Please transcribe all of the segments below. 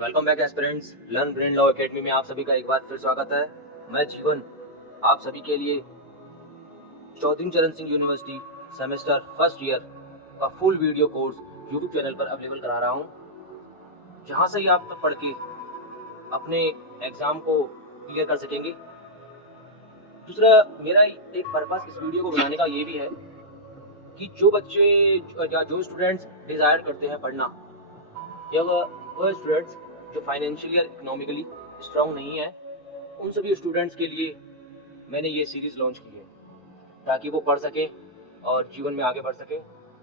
Welcome back aspirants. Learn brain law academy में आप सभी का एक बार फिर स्वागत है। मैं जीवन आप सभी के लिए Chaudhary Charan Singh university semester first year का full video course YouTube channel पर अवेलेबल करा रहा हूँ, जहाँ से ही आप पढ़ के अपने एग्ज़ाम को क्लियर कर सकेंगे। दूसरा, मेरा एक पर्पस इस वीडियो को बनाने का ये भी है कि जो बच्चे या जो स्टूडेंट्स डिज़ायर करते हैं पढ़ना, या वह स्टूडेंट्स जो फाइनेंशियली और इकोनॉमिकली स्ट्रांग नहीं है, उन सभी स्टूडेंट्स के लिए मैंने ये सीरीज़ लॉन्च की है ताकि वो पढ़ सकें और जीवन में आगे बढ़ सकें।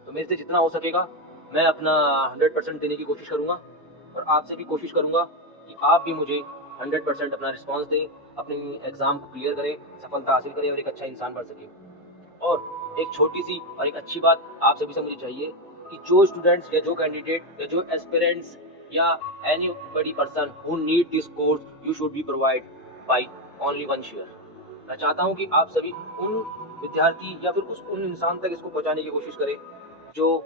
तो मेरे से जितना हो सकेगा मैं अपना 100% देने की कोशिश करूँगा और आपसे भी कोशिश करूँगा कि आप भी मुझे 100% अपना रिस्पॉन्स दें, अपनी एग्ज़ाम को क्लियर करें, सफलता हासिल करें और एक अच्छा इंसान बन सके। और एक छोटी सी और एक अच्छी बात आप सभी से मुझे चाहिए कि जो स्टूडेंट्स या जो कैंडिडेट या जो एस्पिरेंट्स या any buddy person who need this course, you should be provide by only one share. मैं चाहता हूं कि आप सभी उन विद्यार्थी या फिर उन इंसान तक इसको पहुंचाने की कोशिश करें जो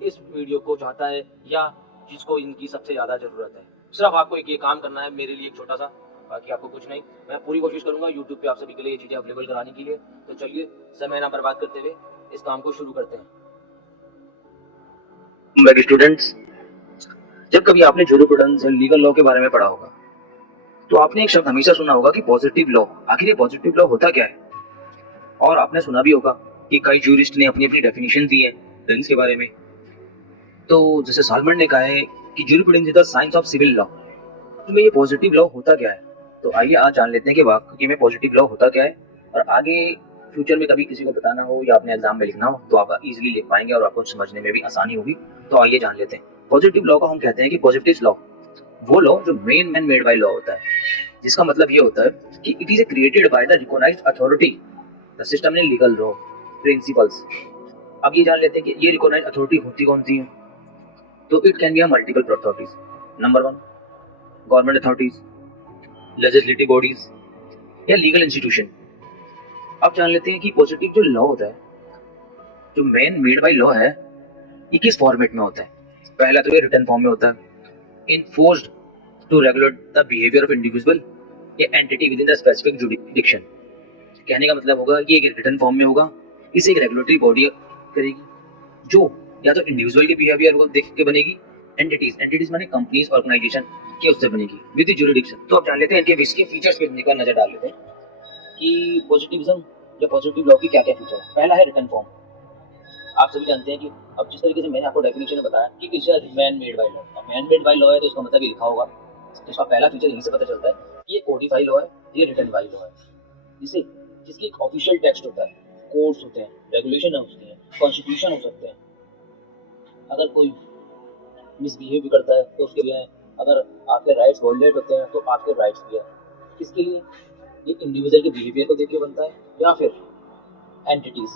इस वीडियो को चाहता है या जिसको इनकी सबसे ज़्यादा ज़रूरत है। सिर्फ आपको एक ये काम करना है, मेरे लिए एक छोटा सा, बाकी आपको कुछ नहीं। मैं पूरी कोशिश करूंगा यूट्यूब पे आप सभी के लिए ये चीज़ें अवेलेबल कराने के लिए। तो चलिए समय ना बर्बाद करते हुए इस काम को शुरू करते हैं। मेरे स्टूडेंट्स, जब कभी आपने जूरिस्प्रूडेंस या लीगल लॉ के बारे में पढ़ा होगा तो आपने एक शब्द हमेशा सुना होगा कि पॉजिटिव लॉ। आखिर ये पॉजिटिव लॉ होता क्या है? और आपने सुना भी होगा कि कई जूरिस्ट ने अपनी अपनी डेफिनेशन दी है के बारे में। तो जैसे सालमन ने कहा है कि jurisprudence is the science of civil law. तो ये पॉजिटिव लॉ होता क्या है? तो आइए आज जान लेते हैं कि वाकई में पॉजिटिव लॉ होता क्या है, और आगे फ्यूचर में कभी किसी को बताना हो या अपने एग्जाम में लिखना हो तो आप इजीली लिख पाएंगे और आपको समझने में भी आसानी होगी। तो आइए जान लेते हैं। पॉजिटिव लॉ को हम कहते हैं कि पॉजिटिव लॉ वो लॉ जो men man made by law होता है, जिसका मतलब ये होता है कि it is created by the recognised authority, the system ने लीगल लॉ प्रिंसिपल्स। अब ये जान लेते हैं कि ये रिकॉग्नाइज्ड अथॉरिटी होती कौन सी है। तो it can be multiple authorities. Number 1, government authorities, legislative bodies या लीगल इंस्टीट्यूशन। अब जान लेते हैं कि पॉजिटिव जो लॉ होता है, जो मेन मेड बाय लॉ है, ये किस फॉर्मेट में होता है। पहला तो ये रिटन फॉर्म में होता है, enforced to regulate the behaviour of individual या entity within the specific jurisdiction. कहने का मतलब होगा कि एक रिटन फॉर्म में होगा, इसे एक रेगुलेटरी बॉडी करेगी जो या तो इंडिविजुअल के बिहेवियर को देख के बनेगी, एंटिटीज माने कंपनीज, ऑर्गेनाइजेशन के उससे बनेगी विद जुरिडिक्शन। तो अब जान लेते हैं इनके इसके फीचर्स पे एक नजर डाल लेते हैं कि पॉजिटिविज्म या पॉजिटिव लॉ की क्या क्या फीचर है। पहला है रिटन फॉर्म। आप सभी जानते हैं कि अब जिस तरीके से मैंने आपको डेफिनेशन में बताया कि it's a man made by law. Man made by law है तो इसका मतलब ये लिखा होगा, तो इसका पहला फीचर यहीं से पता चलता है कि ये कोडिफाई लॉ है, ये रिटन बाय लॉ है, जिसकी एक ऑफिशियल टेक्स्ट होता है, कोड्स होते हैं, रेगुलेशन होती हैं, कॉन्स्टिट्यूशन हो सकते हैं। अगर कोई मिसबिहेव भी करता है तो उसके लिए, अगर आपके राइट्स वायलेट होते हैं तो आपके राइट्स भी है। किसके लिए? ये इंडिविजुअल के बिहेवियर को देख के बनता है या फिर एंटिटीज।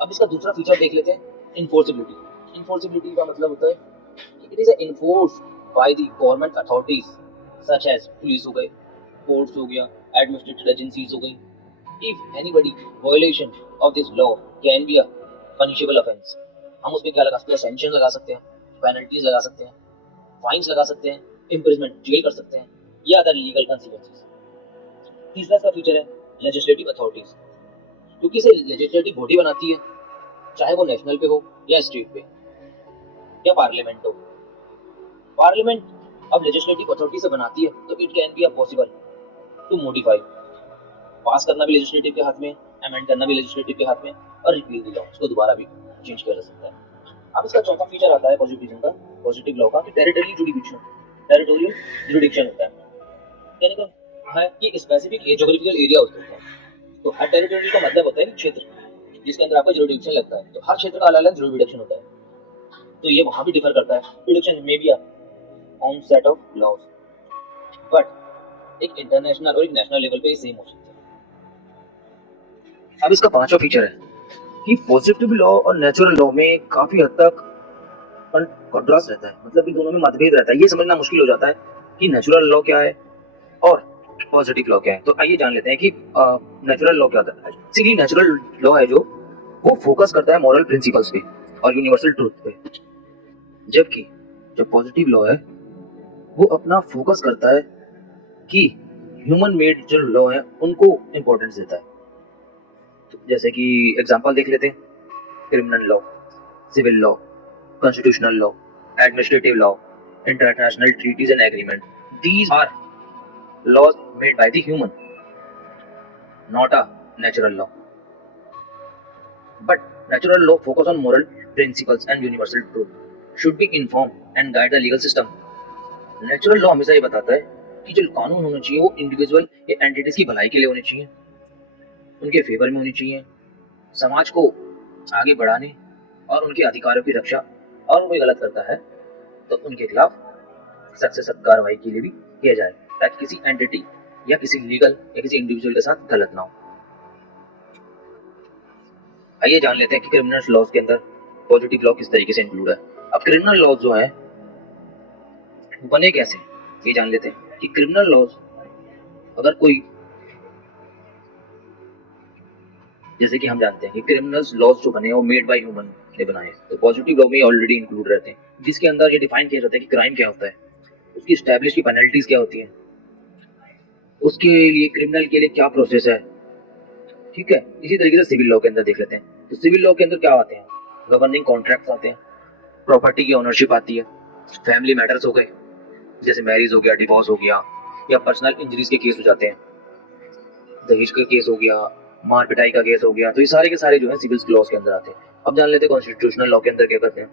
अब इसका दूसरा फीचर देख लेते हैं, इन्फोर्सिबिलिटी। इन्फोर्सिबिलिटी का मतलब होता है कि it is enforced by the government authorities such as police हो गए, कोर्ट्स हो गया, एडमिनिस्ट्रेटिव एजेंसीज हो गई। If anybody violation of this law can be a punishable offence. हम उस पर क्या लगा सकते हैं? सैंक्शन लगा सकते हैं, पेनल्टीज लगा सकते हैं, फाइन्स लगा सकते हैं, इम्प्रिजमेंट, जेल कर सकते हैं या अदर लीगल कंसिक्वेंसेस। तीसरा इसका फीचर है लेजिस्लेटिव अथॉरिटीज, क्योंकि इसे लेजिस्लेटिव बॉडी बनाती है, चाहे वो नेशनल पे हो या स्टेट पे या पार्लियामेंट हो। पार्लियामेंट अब लेजिस्लेटिव अथॉरिटी से बनाती है तो it can be possible to modify. Pass करना भी लेजिस्लेटिव के हाथ में, अमेंड करना भी लेजिस्लेटिव के हाथ में, और रिपील द लॉ, उसको दोबारा भी चेंज किया जा सकता है। अब इसका चौथा फीचर आता है पॉजिटिविज्म का, पॉजिटिव लॉ का, कि टेरिटोरियल जुरिडिक्शन होता है। यानी कि है कि स्पेसिफिक ज्योग्राफिकल एरिया होता है। तो हर टेरिटोरियल का मतलब होता है कि क्षेत्र जिसके अंदर आपका जुरिडिक्शन लगता है। तो हर क्षेत्र का अलग अलग जुरिडिक्शन होता है, तो ये वहां भी डिफर करता है। जुरिडिक्शन में भी on set of laws, but एक इंटरनेशनल और एक नेशनल लेवल पे सेम हो सकता है। अब इसका पांचवा फीचर है कि पॉजिटिव लॉ और नेचुरल लॉ में काफी हद तक कॉन्ट्रास्ट रहता है, मतलब इन दोनों में मतभेद रहता है। ये समझना मुश्किल हो जाता है कि नेचुरल लॉ क्या है और पॉजिटिव लॉ क्या है। तो आइए जान लेते हैं कि नेचुरल लॉ क्या होता है। बेसिकली नेचुरल लॉ है जो वो फोकस करता है मॉरल प्रिंसिपल्स पे और यूनिवर्सल ट्रूथ पे, जबकि जो पॉजिटिव लॉ है वो अपना फोकस करता है कि ह्यूमन मेड जो लॉ है उनको इम्पोर्टेंस देता है। तो जैसे कि एग्जांपल देख लेते हैं, criminal law, civil law, constitutional law, administrative law, international treaties and agreement, these are laws made by the human, not a natural law. But natural law focus on moral principles and universal truth, should be informed and guide the legal system. Natural law हमेशा ये बताता है कि जो कानून होने चाहिए वो इंडिविजुअल या एंटिटीज की भलाई के लिए होने चाहिए, उनके फेवर में होनी चाहिए, समाज को आगे बढ़ाने और उनके अधिकारों की रक्षा, और कोई गलत करता है तो उनके खिलाफ सख्त से सख्त कार्रवाई के लिए भी किया जाए, ताकि किसी एंटिटी या किसी लीगल या किसी इंडिविजुअल के साथ गलत ना हो। आइए जान लेते हैं कि क्रिमिनल लॉज के अंदर पॉजिटिव लॉ किस तरीके से इंक्लूड है। अब क्रिमिनल लॉज जो है बने कैसे, ये जान लेते हैं कि क्रिमिनल लॉज अगर कोई, जैसे कि हम जानते हैं कि क्रिमिनल लॉज जो बने वो मेड बाय ह्यूमन ने बनाए, तो पॉजिटिव लॉ में ऑलरेडी इंक्लूड रहते हैं, जिसके अंदर ये डिफाइन किया जाता है कि क्राइम क्या होता है, उसकी एस्टैब्लिश की पेनल्टीज क्या होती है, उसके लिए क्रिमिनल के लिए क्या प्रोसेस है। ठीक है, इसी तरीके से सिविल लॉ के अंदर देख लेते हैं। तो सिविल लॉ के अंदर क्या आते हैं, गवर्निंग कॉन्ट्रैक्ट्स आते हैं, प्रॉपर्टी की ओनरशिप आती है, फैमिली मैटर्स हो गए जैसे मैरिज हो गया, डिवोर्स हो गया, या पर्सनल इंजरीज के केस हो जाते हैं, दहेज का केस हो गया, मार पिटाई का केस हो गया, तो ये सारे के सारे जो है सिविल लॉज के अंदर आते हैं। अब जान लेते हैं कॉन्स्टिट्यूशनल लॉ के अंदर क्या करते हैं।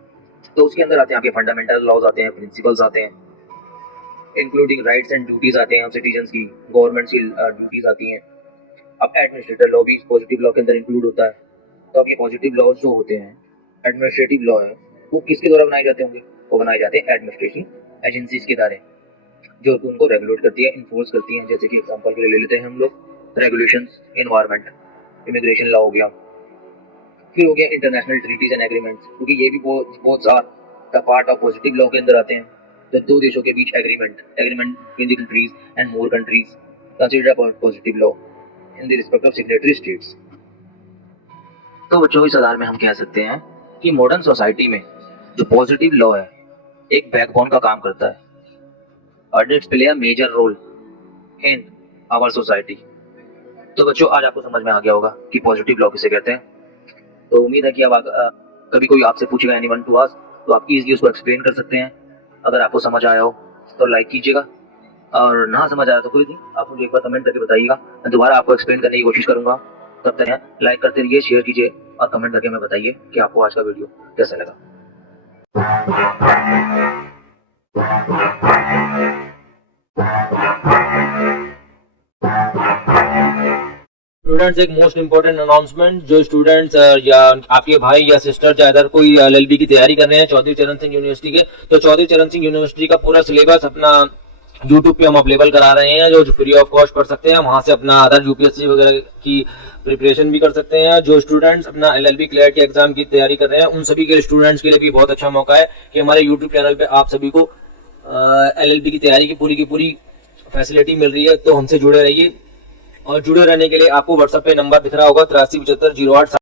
तो उसके अंदर आते हैं आपके फंडामेंटल लॉज आते हैं, प्रिंसिपल्स आते हैं, इंक्लूडिंग राइट्स एंड ड्यूटीज आते हैं सिटीजन्स की, गवर्नमेंट की ड्यूटीज आती हैं। अब एडमिनिस्ट्रेटिव लॉ भी पॉजिटिव लॉ के अंदर इंक्लूड होता है। तो अब ये पॉजिटिव लॉज जो होते हैं, एडमिनिस्ट्रेटिव लॉ है, वो किसके द्वारा बनाए जाते होंगे, वो बनाए जाते हैं एडमिनिस्ट्रेटिव एजेंसीज के द्वारा, जो उनको रेगुलेट करती है, इन्फोर्स करती हैं। जैसे कि एग्जांपल के लिए ले लेते हैं हम लोग रेगुलेशंस, एनवायरनमेंट, इमिग्रेशन लॉ हो गया, फिर हो गया इंटरनेशनल ट्रीटीज एंड एग्रीमेंट्स, क्योंकि ये भी बहुत the part of positive law के अंदर आते हैं। तो दो देशों के बीच agreement between the countries and more countries consider positive law in the respect of signatory states. तो बच्चों इस आधार में हम कह सकते हैं कि मॉडर्न सोसाइटी में जो पॉजिटिव लॉ है एक बैकबोन का काम करता है, और it's play a major role in our society. तो बच्चों आज आपको समझ में आ गया होगा कि पॉजिटिव लॉ किसे कहते हैं। तो उम्मीद है कि अब कभी कोई आपसे पूछेगा एनीवन टू आस्क, तो आप इजीली उसको एक्सप्लेन कर सकते हैं। अगर आपको समझ आया हो तो लाइक कीजिएगा, और ना समझ आया तो कोई नहीं, आप मुझे एक बार कमेंट करके बताइएगा, मैं दोबारा आपको एक्सप्लेन करने की कोशिश करूंगा। तब तक लाइक करते रहिए, शेयर कीजिए और कमेंट करके हमें बताइए कि आपको आज का वीडियो कैसा लगा। स्टूडेंट्स, एक मोस्ट इम्पोर्टेंट अनाउंसमेंट, जो स्टूडेंट्स या आपके भाई या सिस्टर या अदर कोई एलएलबी की तैयारी कर रहे हैं चौधरी चरण सिंह यूनिवर्सिटी के, तो चौधरी चरण सिंह यूनिवर्सिटी का पूरा सिलेबस अपना यूट्यूब पे हम अवेलेबल करा रहे हैं, जो फ्री ऑफ कॉस्ट पढ़ सकते हैं। वहां से अपना अदर यूपीएससी वगैरह की प्रिपरेशन भी कर सकते हैं। जो स्टूडेंट्स अपना एलएलबी क्लियर के एग्जाम की तैयारी कर रहे हैं, उन सभी के स्टूडेंट्स के लिए भी बहुत अच्छा मौका है कि हमारे यूट्यूब चैनल पे आप सभी को एलएलबी की तैयारी की पूरी फैसिलिटी मिल रही है। तो हमसे जुड़े रहिए, और जुड़े रहने के लिए आपको व्हाट्सएप पे नंबर दिख रहा होगा 837508